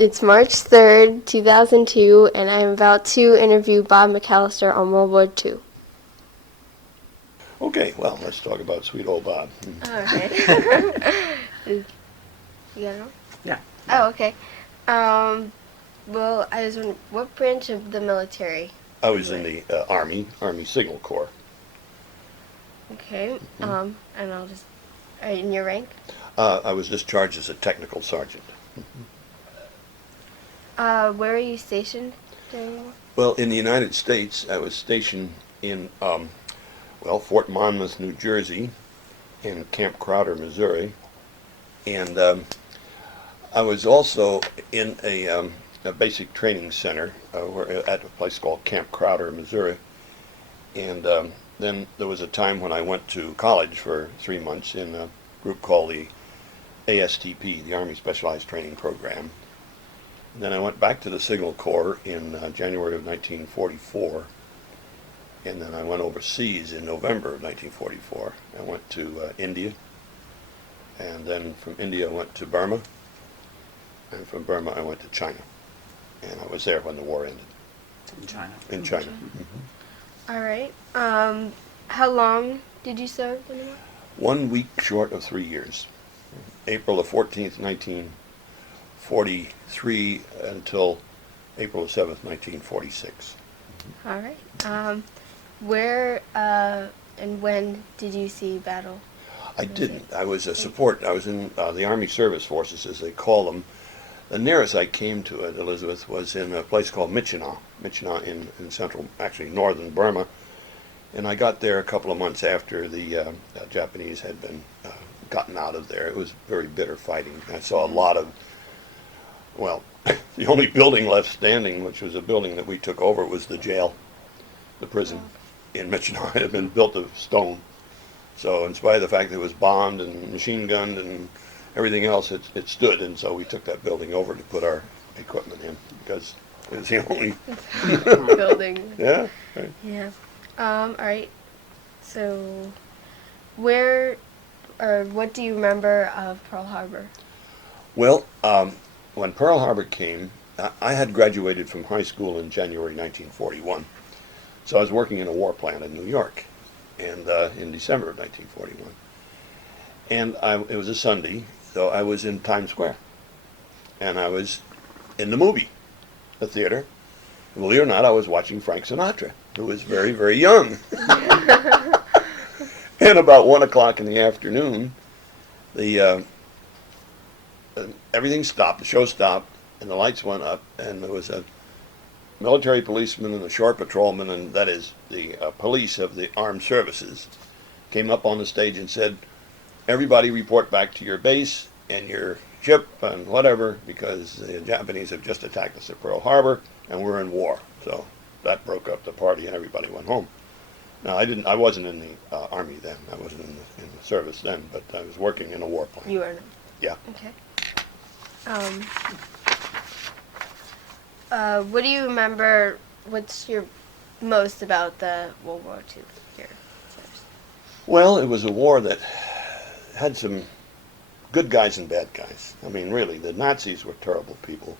It's March 3rd, 2002, and I'm about to interview Bob McAllister on World War II. Okay, well, let's talk about sweet old Bob. Okay. You got it on? Yeah. Oh, okay. Well, I was wondering, what branch of the military? I was in the Army Signal Corps. Okay. And I'll just, in your rank? I was discharged as a technical sergeant. Where are you stationed during the war? Well, in the United States, I was stationed in, Fort Monmouth, New Jersey, and Camp Crowder, Missouri, and I was also in a basic training center at a place called Camp Crowder, Missouri, and then there was a time when I went to college for 3 months in a group called the ASTP, the Army Specialized Training Program. And then I went back to the Signal Corps in January of 1944, and then I went overseas in November of 1944. I went to India, and then from India I went to Burma, and from Burma I went to China, and I was there when the war ended. In China. In China. All right. How long did you serve in the war? 1 week short of 3 years. April the 14th, 1943 until April the 7th, 1946. All right. Where and when did you see battle? I didn't. I was a support. I was in the Army Service Forces, as they call them. The nearest I came to it, Elizabeth, was in a place called Myitkyina in central, actually northern Burma. And I got there a couple of months after the Japanese had been gotten out of there. It was very bitter fighting. I saw a lot of, the only building left standing, which was a building that we took over, was the jail, the prison in Myitkyina. It had been built of stone. So in spite of the fact that it was bombed and machine gunned and everything else, it stood. And so we took that building over to put our equipment in because it was the only building. Yeah. Right. Yeah. All right. So, where or what do you remember of Pearl Harbor? Well, when Pearl Harbor came, I had graduated from high school in January 1941. So I was working in a war plant in New York, and in December of 1941. And it was a Sunday, so I was in Times Square, and I was in the theater. And believe it or not, I was watching Frank Sinatra, who was very, very young. And about 1 o'clock in the afternoon, everything stopped, the show stopped, and the lights went up, and there was a military policeman and a shore patrolman, and that is the police of the armed services, came up on the stage and said, everybody report back to your base and your ship and whatever, because the Japanese have just attacked us at Pearl Harbor, and we're in war. So that broke up the party, and everybody went home. Now, I wasn't in the Army then. I wasn't in the service then, but I was working in a war plant. You were. Yeah. Okay. What do you remember? What's your most about the World War II year? Well, it was a war that had some good guys and bad guys. I mean, really, the Nazis were terrible people.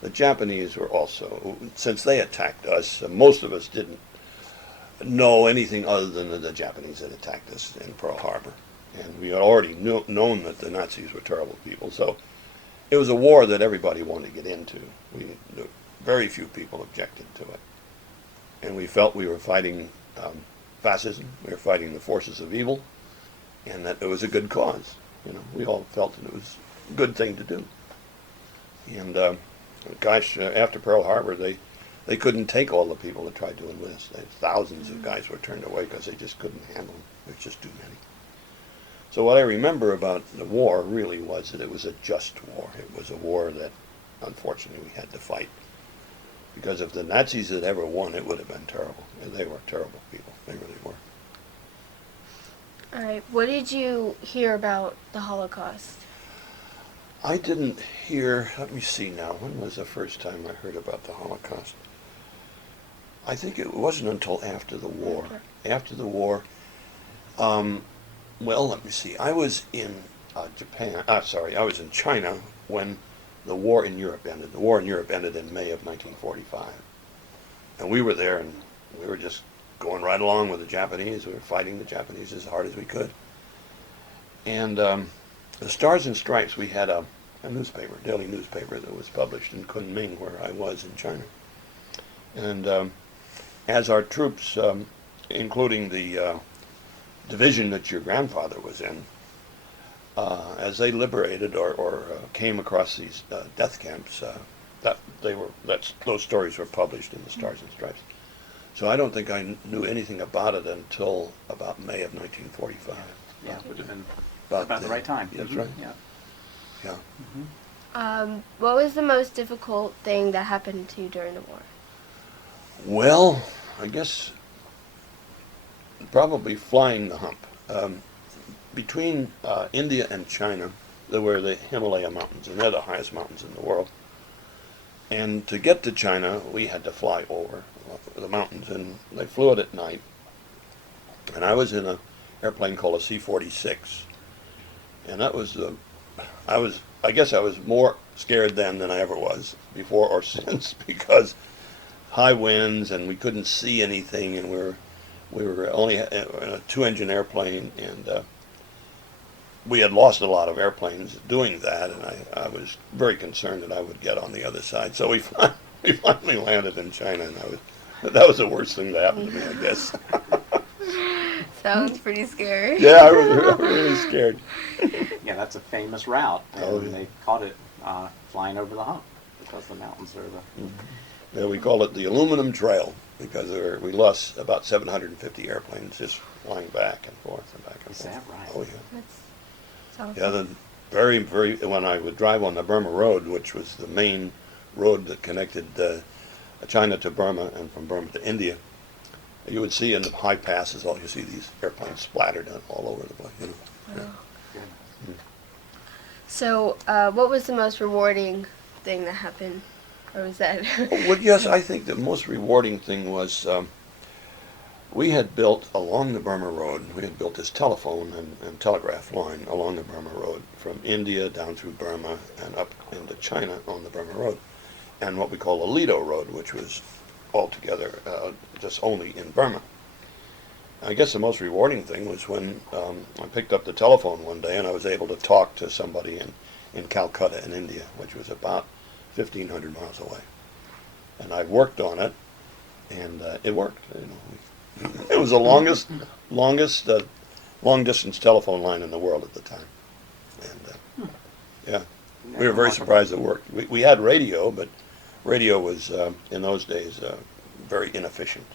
The Japanese were also, since they attacked us, most of us didn't know anything other than that the Japanese had attacked us in Pearl Harbor. And we had already known that the Nazis were terrible people. So it was a war that everybody wanted to get into. Very few people objected to it. And we felt we were fighting fascism. We were fighting the forces of evil. And that it was a good cause. You know, we all felt that it was a good thing to do. And after Pearl Harbor, they couldn't take all the people that tried to enlist. Thousands of guys were turned away because they just couldn't handle them. There's just too many. So what I remember about the war really was that it was a just war. It was a war that, unfortunately, we had to fight. Because if the Nazis had ever won, it would have been terrible. And they were terrible people. They really were. All right. What did you hear about the Holocaust? I didn't hear, let me see now, when was the first time I heard about the Holocaust? I think it wasn't until after the war. After the war, let me see. I was in I was in China when the war in Europe ended. The war in Europe ended in May of 1945. And we were there, and we were just going right along with the Japanese. We were fighting the Japanese as hard as we could. And the Stars and Stripes, we had a newspaper, daily newspaper that was published in Kunming, where I was in China. And as our troops, including the division that your grandfather was in, as they liberated or came across these death camps, those stories were published in the Stars and Stripes. So I don't think I knew anything about it until about May of 1945. Yeah, it would have been About about the right time. That's Mhm. right. Yeah. Yeah. What was the most difficult thing that happened to you during the war? Well, I guess probably flying the hump. Between India and China, there were the Himalaya Mountains, and they're the highest mountains in the world. And to get to China, we had to fly over the mountains, and they flew it at night. And I was in an airplane called a C-46, and that was I guess I was more scared then than I ever was before or since, because high winds and we couldn't see anything, and we were only in a two-engine airplane, and we had lost a lot of airplanes doing that, and I was very concerned that I would get on the other side. So we finally landed in China, and that was the worst thing that happened to me, I guess. Sounds pretty scary. Yeah, I was really scared. Yeah, that's a famous route, and Oh, yeah. they caught it flying over the hump because the mountains are the. Yeah, we call it the Aluminum Trail because we lost about 750 airplanes just flying back and forth and back and Is forth. that right? Oh, yeah. Sounds Yeah, when I would drive on the Burma Road, which was the main road that connected China to Burma and from Burma to India, you would see in the high passes, you see these airplanes splattered all over the place. Yeah. Good. So, what was the most rewarding thing that happened? Or was that? Well, yes, I think the most rewarding thing was we had built along the Burma Road, we had built this telephone and telegraph line along the Burma Road from India down through Burma and up into China on the Burma Road, and what we call the Lido Road, which was altogether just only in Burma. I guess the most rewarding thing was when I picked up the telephone one day and I was able to talk to somebody in Calcutta in India, which was about 1,500 miles away. And I worked on it, and it worked. It was the longest long-distance telephone line in the world at the time. And yeah, we were very surprised it worked. We had radio, but radio was in those days very inefficient.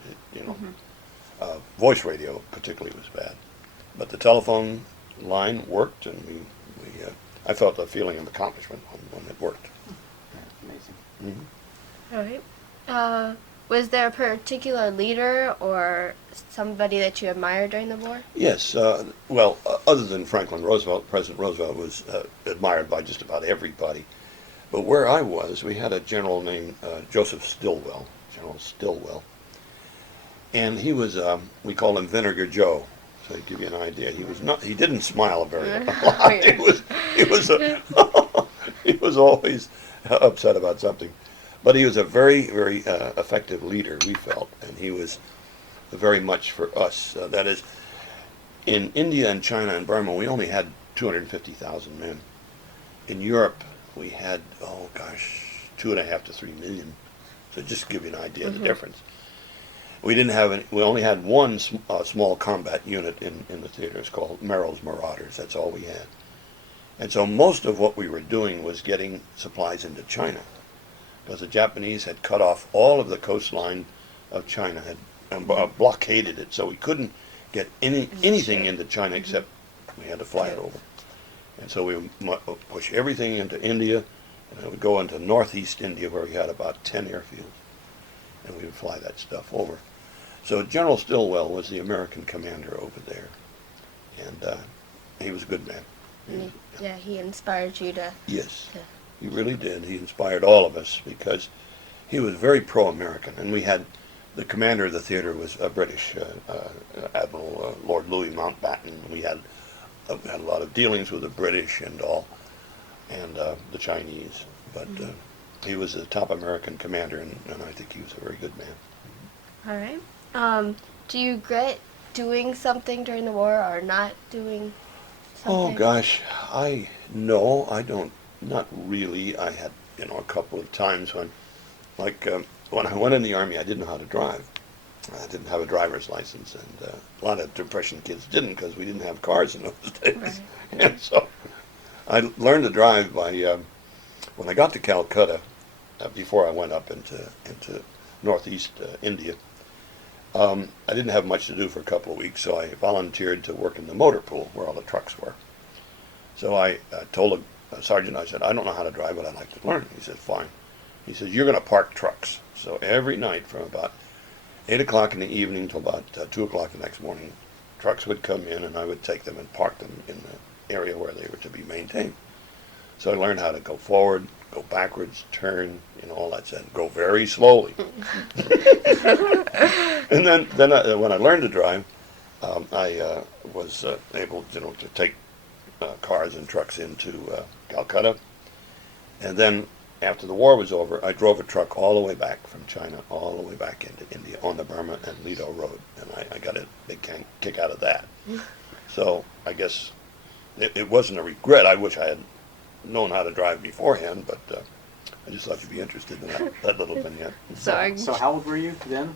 Voice radio particularly was bad, but the telephone line worked, and I felt the feeling of accomplishment when it worked. Amazing. Mm-hmm. All right. Was there a particular leader or somebody that you admired during the war? Yes. Well, other than Franklin Roosevelt, President Roosevelt was admired by just about everybody. But where I was, we had a general named Joseph Stilwell, General Stilwell. And he was, we call him Vinegar Joe. So to give you an idea, he didn't smile very a lot. He was always upset about something. But he was a very, very effective leader, we felt, and he was very much for us. That is, in India and China and Burma, we only had 250,000 men. In Europe, we had, 2.5 to 3 million. So just to give you an idea of the difference. We only had one small combat unit in the theaters called Merrill's Marauders. That's all we had. And so most of what we were doing was getting supplies into China, because the Japanese had cut off all of the coastline of China, and blockaded it, so we couldn't get anything into China except we had to fly it over. And so we would push everything into India, and it would go into northeast India, where we had about 10 airfields, and we would fly that stuff over. So General Stilwell was the American commander over there, and he was a good man. Yeah, he inspired you to. Yes, he really did. He inspired all of us because he was very pro-American, and we had the commander of the theater was a British Admiral Lord Louis Mountbatten. We had a lot of dealings with the British and all, and the Chinese. but he was a top American commander, and I think he was a very good man. All right. Do you regret doing something during the war or not doing Oh something? gosh, no, I don't, not really. I had, a couple of times when, like, when I went in the Army, I didn't know how to drive. I didn't have a driver's license, and a lot of Depression kids didn't because we didn't have cars in those days. Right. And so I learned to drive by, when I got to Calcutta, before I went up into northeast India. I didn't have much to do for a couple of weeks, so I volunteered to work in the motor pool where all the trucks were. So I told a sergeant, I said, I don't know how to drive, but I'd like to learn. He said, fine. He says, you're going to park trucks. So every night from about 8 o'clock in the evening till about 2 o'clock the next morning, trucks would come in and I would take them and park them in the area where they were to be maintained. So I learned how to go forward, go backwards, turn, all that stuff, go very slowly. And then when I learned to drive, I was able, to take cars and trucks into Calcutta. And then after the war was over, I drove a truck all the way back from China, all the way back into India on the Burma and Lido Road. And I got a big kick out of that. So I guess it wasn't a regret. I wish I had known how to drive beforehand, but I just thought you'd be interested in that little vignette. So how old were you then?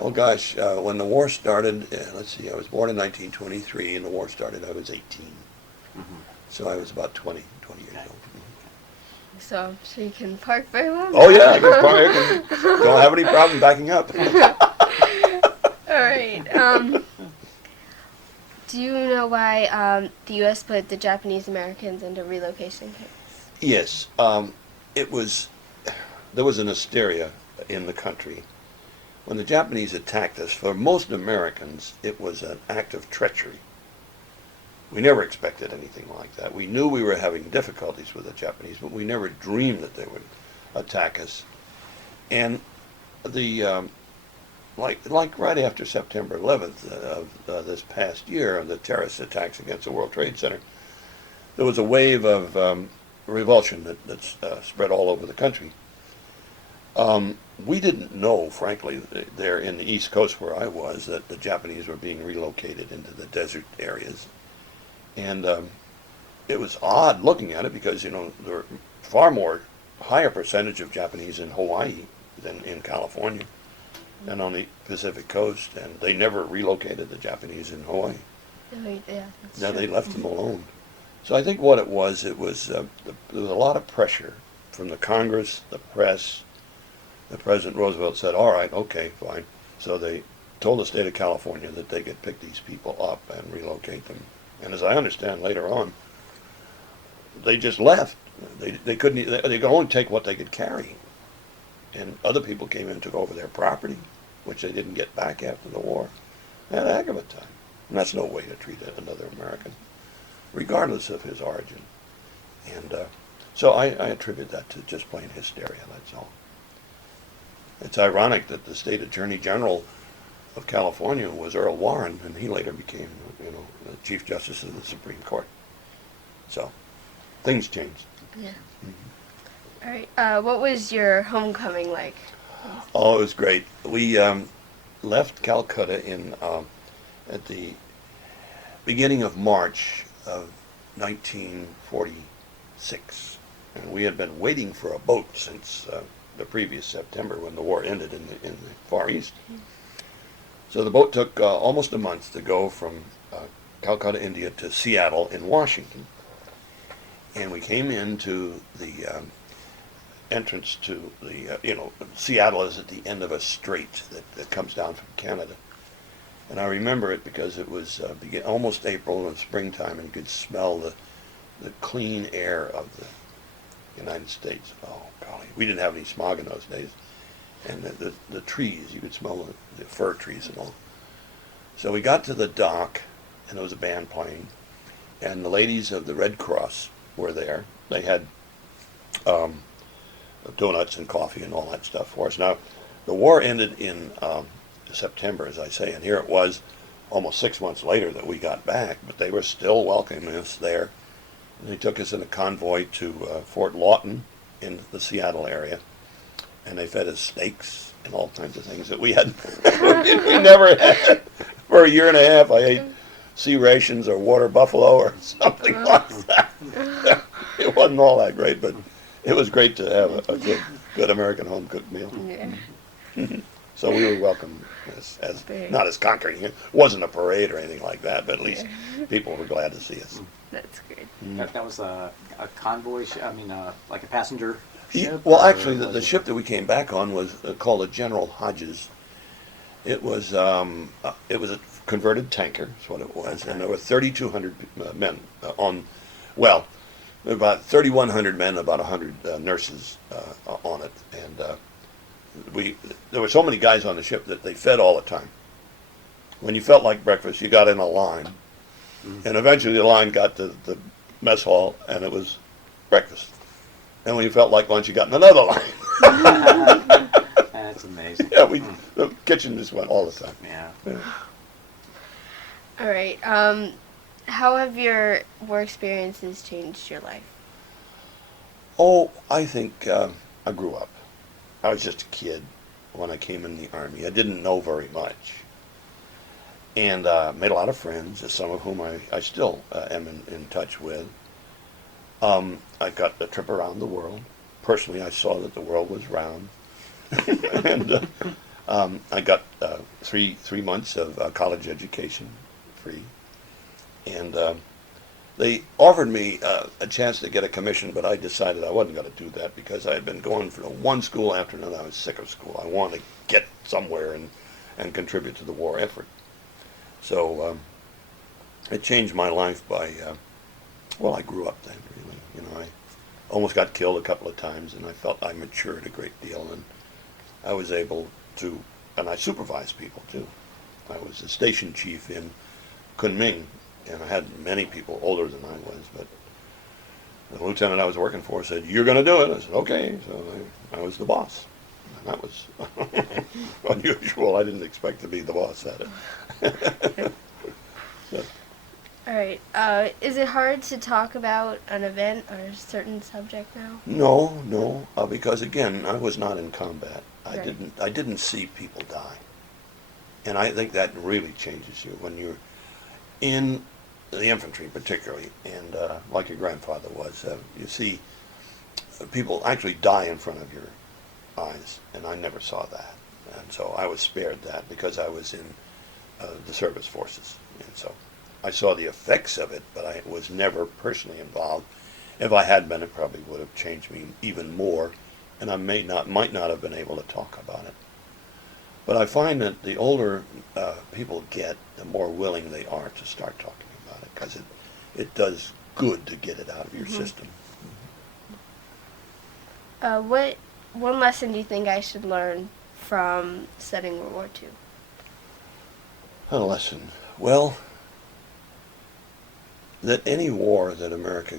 Oh gosh, when the war started, let's see, I was born in 1923, and the war started, I was 18. Mm-hmm. So I was about 20 years old. So I'm sure you can park very well. Oh yeah, I can park. Don't have any problem backing up. All right. Do you know why the U.S. put the Japanese Americans into relocation camps? Yes, there was an hysteria in the country. When the Japanese attacked us, for most Americans, it was an act of treachery. We never expected anything like that. We knew we were having difficulties with the Japanese, but we never dreamed that they would attack us. And like right after September 11th of this past year, the terrorist attacks against the World Trade Center, there was a wave of revulsion that spread all over the country. We didn't know, frankly, there in the East Coast where I was, that the Japanese were being relocated into the desert areas. And it was odd looking at it because, there were far more, higher percentage of Japanese in Hawaii than in California and on the Pacific Coast. And they never relocated the Japanese in Hawaii. Yeah, that's No, true. they left them alone. So I think what it was there was a lot of pressure from the Congress, the press. The President Roosevelt said, all right, okay, fine. So they told the state of California that they could pick these people up and relocate them. And as I understand later on, they just left. They could only take what they could carry. And other people came in and took over their property, which they didn't get back after the war. They had a heck of a time. And that's no way to treat another American, regardless of his origin. And so I attribute that to just plain hysteria, that's all. It's ironic that the state attorney general of California was Earl Warren, and he later became, the Chief Justice of the Supreme Court. So, things changed. Yeah. All right. What was your homecoming like? Oh, it was great. We left Calcutta at the beginning of March of 1946, and we had been waiting for a boat since the previous September when the war ended in the Far East. So the boat took almost a month to go from Calcutta, India to Seattle in Washington. And we came into the entrance to the, Seattle is at the end of a strait that comes down from Canada. And I remember it because it was almost April in springtime, and you could smell the clean air of the United States. Oh, golly. We didn't have any smog in those days. And the trees, you could smell the fir trees and all. So we got to the dock, and there was a band playing. And the ladies of the Red Cross were there. They had donuts and coffee and all that stuff for us. Now, the war ended in September, as I say, and here it was almost 6 months later that we got back, but they were still welcoming us there. And they took us in a convoy to Fort Lawton, in the Seattle area, and they fed us steaks and all kinds of things that we had we never had. For a year and a half, I ate sea rations or water buffalo or something like that. It wasn't all that great, but it was great to have a good American home cooked meal. Yeah. So we were welcome as Very- not as conquering. It wasn't a parade or anything like that, but at least people were glad to see us. That's good. That was a convoy ship, I mean, like a passenger ship? Well, or actually, the was it- ship that we came back on was called the General Hodges. It was a converted tanker. That's what it was, Okay. and there were 3,200 men on. Well, about 3,100 men, about 100 nurses on it, and there were so many guys on the ship that they fed all the time. When you felt like breakfast, you got in a line, and eventually the line got to the mess hall, and it was breakfast. And when you felt like lunch, you got in another line. That's amazing. Yeah, the kitchen just went all the time. Yeah. All right. How have your war experiences changed your life? Oh, I think I grew up. I was just a kid when I came in the Army. I didn't know very much. And made a lot of friends, some of whom I still am in touch with. I got a trip around the world. Personally, I saw that the world was round. And I got 3 months of college education free. And they offered me a chance to get a commission, but I decided I wasn't going to do that because I had been going from one school after another. I was sick of school. I wanted to get somewhere and contribute to the war effort. So it changed my life by, well, I grew up then, really. You know, I almost got killed a couple of times, and I felt I matured a great deal, and I was able to, and I supervised people, too. I was a station chief in Kunming, and I had many people older than I was, but the lieutenant I was working for said, "You're going to do it." I said, "Okay." So I was the boss. And that was unusual. I didn't expect to be the boss at it. So, All right. Is it hard to talk about an event or a certain subject now? no, because again, I was not in combat. Right. I didn't see people die, and I think that really changes you when you're in the infantry, particularly, and like your grandfather was. You see people actually die in front of your eyes, and I never saw that, and so I was spared that because I was in the service forces, and so I saw the effects of it, but I was never personally involved. If I had been, it probably would have changed me even more, and I might not have been able to talk about it. But I find that the older people get, the more willing they are to start talking about it, because it does good to get it out of your system. What one lesson do you think I should learn from studying World War II? A lesson. Well, that any war that America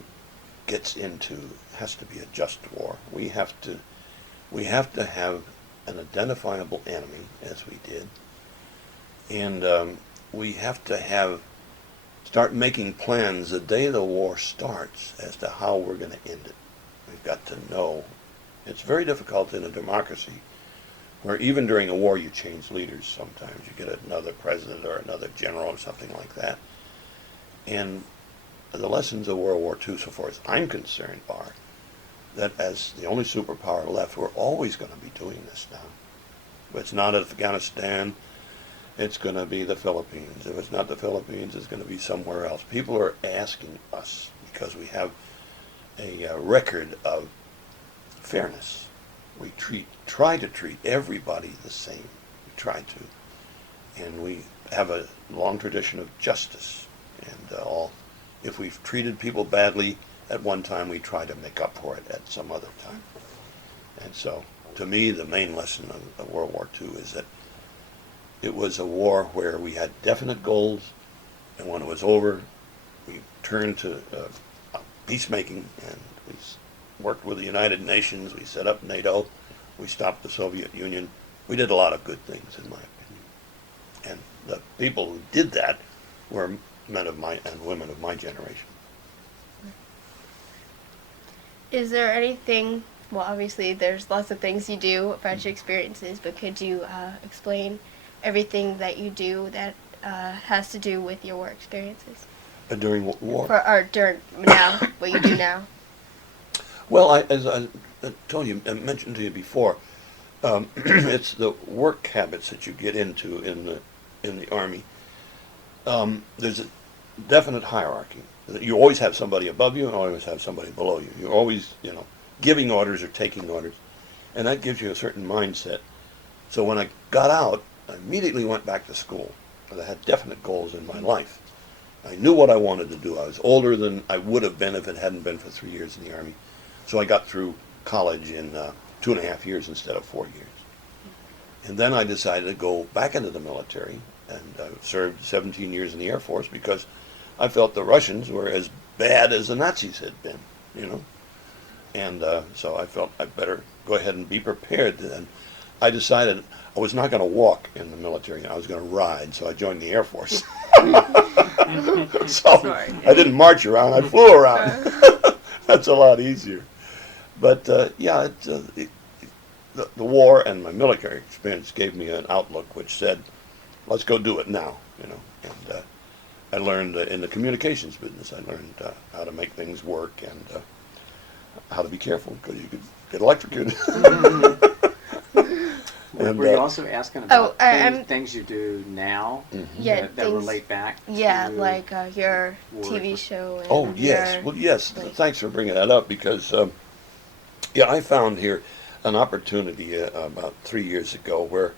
gets into has to be a just war. We have to have an identifiable enemy, as we did, and we have to start making plans the day the war starts as to how we're going to end it. We've got to know. It's very difficult in a democracy where even during a war you change leaders sometimes. You get another president or another general or something like that. And the lessons of World War II, so far as I'm concerned, are that as the only superpower left, we're always going to be doing this now. If it's not Afghanistan, it's going to be the Philippines. If it's not the Philippines, it's going to be somewhere else. People are asking us because we have a record of fairness. We try to treat everybody the same. We try to. And we have a long tradition of justice. And if we've treated people badly at one time, we try to make up for it at some other time. And so, to me, the main lesson of World War II is that it was a war where we had definite goals, and when it was over, we turned to peacemaking, and we worked with the United Nations, we set up NATO, we stopped the Soviet Union. We did a lot of good things, in my opinion. And the people who did that were men of my and women of my generation. Is there anything well, obviously there's lots of things you do about your experiences, but could you explain everything that you do that has to do with your war experiences? During war? Or during now, what you do now. Well, as I told you, I mentioned to you before, it's the work habits that you get into in the Army. There's a definite hierarchy. You always have somebody above you and always have somebody below you. You're always, giving orders or taking orders, and that gives you a certain mindset. So when I got out, I immediately went back to school, because I had definite goals in my life. I knew what I wanted to do. I was older than I would have been if it hadn't been for 3 years in the Army. So I got through college in 2.5 years instead of 4 years. And then I decided to go back into the military, and I served 17 years in the Air Force because I felt the Russians were as bad as the Nazis had been, And so I felt I'd better go ahead and be prepared. And I decided I was not going to walk in the military. I was going to ride, so I joined the Air Force. So Sorry. I didn't march around, I flew around. That's a lot easier. But the war and my military experience gave me an outlook which said, let's go do it now, And I learned in the communications business, I learned how to make things work and how to be careful because you could get electrocuted. And, were you also asking about I'm- things you do now Yeah, that things- relate back Yeah, to like your war? TV show. And Oh, yes. your- Well, yes. like- Thanks for bringing that up because, I found here an opportunity about 3 years ago where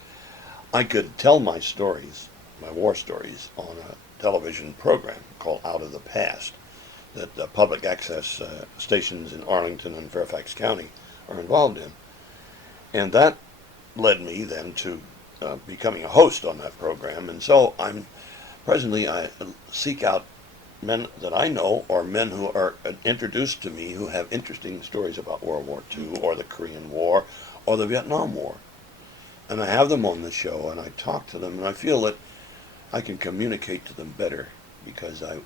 I could tell my stories, my war stories, on a television program called Out of the Past that public access stations in Arlington and Fairfax County are involved in. And that led me then to becoming a host on that program. And so presently I seek out men that I know or men who are introduced to me who have interesting stories about World War II or the Korean War or the Vietnam War. And I have them on the show and I talk to them and I feel that I can communicate to them better because I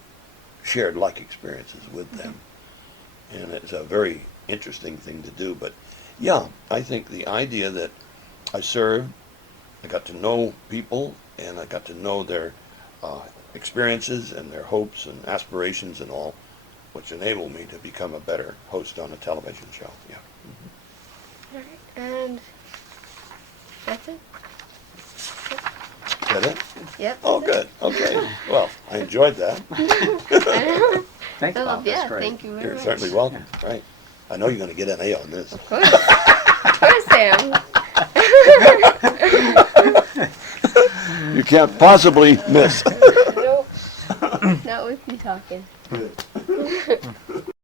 shared like experiences with them. And it's a very interesting thing to do. But yeah, I think the idea that I served, I got to know people and I got to know their experiences and their hopes and aspirations and all, which enabled me to become a better host on a television show. Yeah. All right, and that's it. Is that it? Yep. Oh, that's good. Okay. Well, I enjoyed that. it. Thank you, So, Bob. That's yeah, great. thank you very You're much. certainly welcome. Right. I know you're going to get an A on this. Of course. Of course, Sam. You can't possibly miss. Nope. Not with me talking.